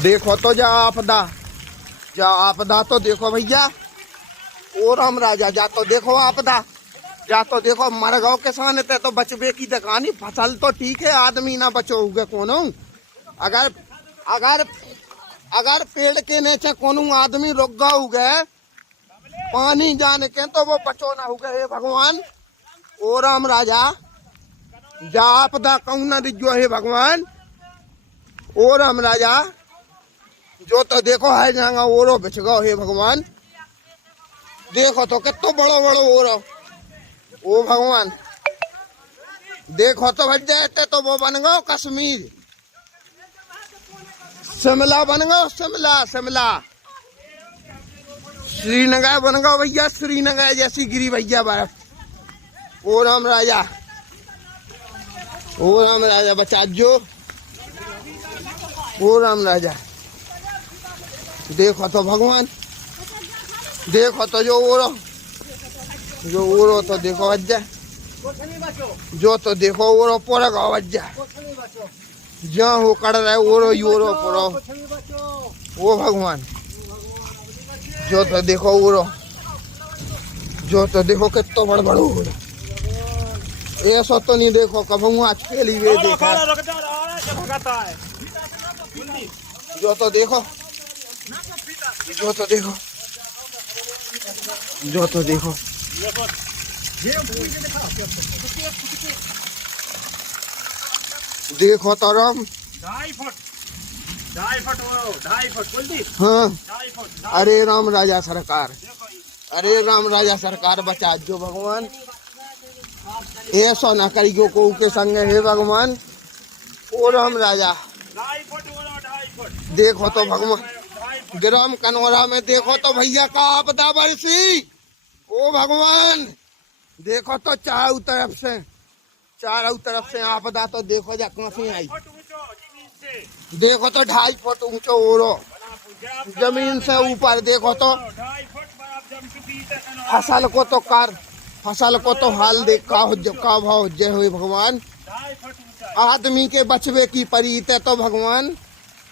देखो तो जा आपदा तो देखो भैया। ओ राम राजा जा तो देखो आपदा, जा तो देखो मर गओ किसान ते तो बचबे की दकानी। फसल तो ठीक है, आदमी ना बचो हुए कोनो। अगर अगर अगर पेड़ के नीचे कोनो आदमी रुक गओ गए पानी जाने के तो वो बचो ना हो गए। भगवान ओ राम राजा जा आपदा कहूँ ना दिजो हे भगवान। ओ राम राजा जो तो देखो है जाएगा ओरो बिछ गो हे भगवान। देखो तो कितो बड़ो बड़ो ओरो। ओ भगवान देखो तो भज जाते तो वो बन गो कश्मीर, शिमला बन गो शिमला श्रीनगर बन गो भैया, श्रीनगर जैसी गिरी भैया बर्फ। ओ राम राजा बचा जो। ओ राम राजा देखो तो भगवान, देखो तो जो ओरो तो देखो वज्जा, जो तो देखो ओरो पूरा गाँव वज्जा जहाँ हो कड़ रहा है ओरो यूरो पूरा। ओ भगवान जो तो देखो ओरो, जो तो देखो कितो बड़ बड़ो हो। ऐसा तो नहीं देखो कभी आज पहली वे देखा। जो तो देखो, जो तो देखो, जो तो देखो देखो तो राम 2.5 फुट बोल दी। हाँ 2.5 फुट। अरे राम राजा सरकार, अरे राम राजा सरकार बचा जो भगवान। ऐसा ना करियो को के संग हे भगवान। ओ राम राजा 2.5 फुट। देखो तो भगवान ग्राम कनौरा में देखो तो भैया का आपदा बरसी। ओ भगवान देखो तो चारों तरफ से आपदा तो देखो जा कहाँ से आई। देखो तो 2.5 फुट ऊंचो ओरो जमीन से ऊपर। देखो तो फसल को तो हाल देख का भाव जय हुए भगवान। आदमी के बचवे की परीत है तो भगवान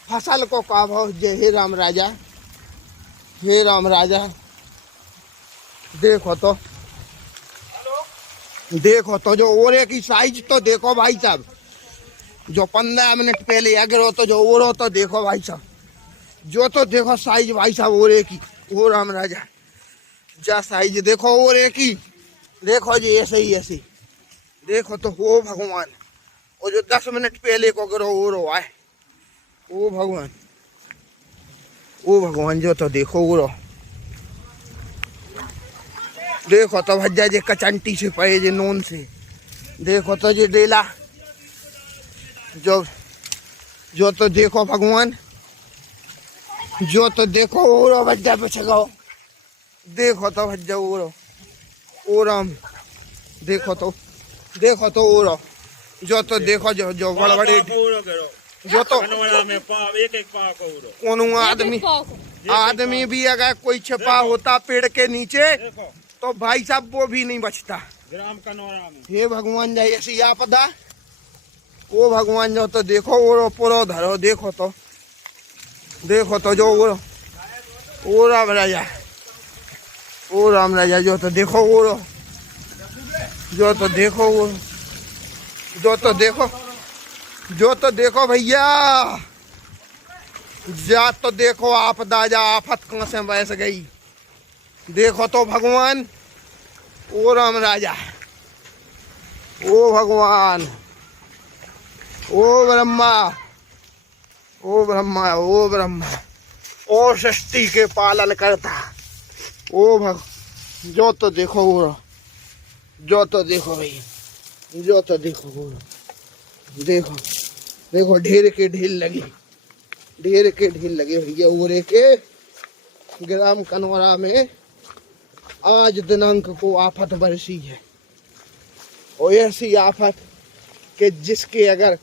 फसल को का भाव जय। हे राम राजा, हे राम राजा देखो तो जो ओरे की साइज तो देखो भाई साहब। जो 15 मिनट पहले अगरो तो जो ओरो तो देखो भाई साहब। जो तो देखो साइज भाई साहब ओरे की। ओ राम राजा जा साइज देखो ओरे की। देखो जी ऐसे देखो तो हो भगवान। और जो 10 मिनट पहले को अगरो ओरो आए। ओ भगवान जो तो देखो ओरो। देखो तो भज्जा जे कचंटी से पड़े जे नोन से। देखो तो जे डेला जो तो देखो भगवान। जो तो देखो ओरो भज्जा पीछे गो। देखो तो भज्जा ओरो। ओ राम देखो तो ओरो। जो तो देखो जो बड़े बड़े जो तो कोनो आदमी भी अगर कोई छिपा होता पेड़ के नीचे तो भाई साहब वो भी नहीं बचता। ग्राम कनौरा में हे भगवान जाए ऐसी आपदा। ओ भगवान जो तो देखो ओरो पुरो धरो। देखो तो जो ओरो ओ राम राजा जो तो देखो ओरो। जो तो देखो भैया जा तो देखो आपदा जा आफत कहाँ से बस गई। देखो तो भगवान। ओ राम राजा, ओ भगवान, ओ ब्रह्मा ओ सृष्टि के पालन करता। जो तो देखो ओरो। जो तो देखो भाई, जो तो देखो ओरो। देखो ढेर के ढील लगी भैया ओरे के। ग्राम कनौरा में आज दिनांक को आफत बरसी है। और ऐसी आफत कि जिसके अगर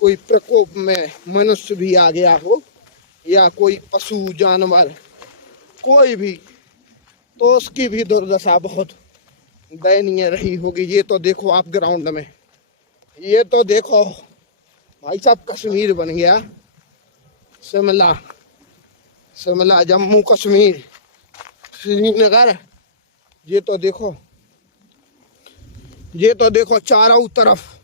कोई प्रकोप में मनुष्य भी आ गया हो या कोई पशु जानवर कोई भी तो उसकी भी दुर्दशा बहुत दयनीय रही होगी। ये तो देखो आप ग्राउंड में, ये तो देखो भाई साहब कश्मीर बन गया। शिमला, शिमला, जम्मू कश्मीर, श्रीनगर। ये तो देखो, ये तो देखो चारों तरफ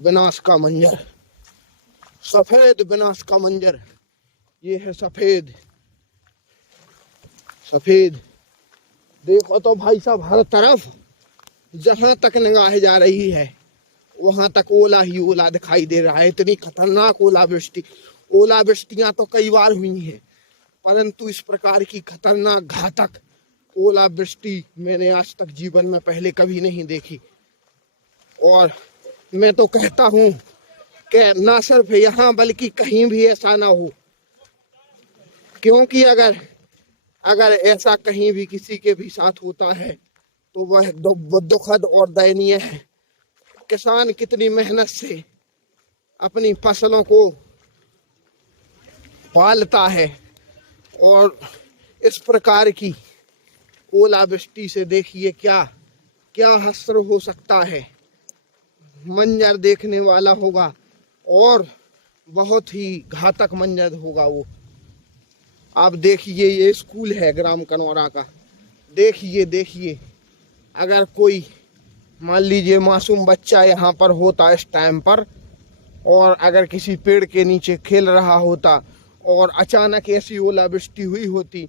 विनाश का मंजर, सफेद विनाश का मंजर। ये है सफेद, सफेद। देखो तो भाई साहब, हर तरफ जहां तक निगाह जा रही है वहां तक ओला ही ओला दिखाई दे रहा है। इतनी खतरनाक ओलावृष्टि, ओलावृष्टियां तो कई बार हुई हैं, परंतु इस प्रकार की खतरनाक घातक ओलावृष्टि मैंने आज तक जीवन में पहले कभी नहीं देखी। और मैं तो कहता हूं कि ना सिर्फ यहाँ बल्कि कहीं भी ऐसा ना हो, क्योंकि अगर ऐसा कहीं भी किसी के भी साथ होता है तो वह दुखद और दयनीय है। किसान कितनी मेहनत से अपनी फसलों को पालता है और इस प्रकार की ओलावृष्टि से देखिए क्या क्या हश्र हो सकता है। मंजर देखने वाला होगा और बहुत ही घातक मंजर होगा वो। आप देखिए, ये स्कूल है ग्राम कनौरा का। देखिए अगर कोई मान लीजिए मासूम बच्चा यहाँ पर होता इस टाइम पर, और अगर किसी पेड़ के नीचे खेल रहा होता और अचानक ऐसी ओलावृष्टि हुई होती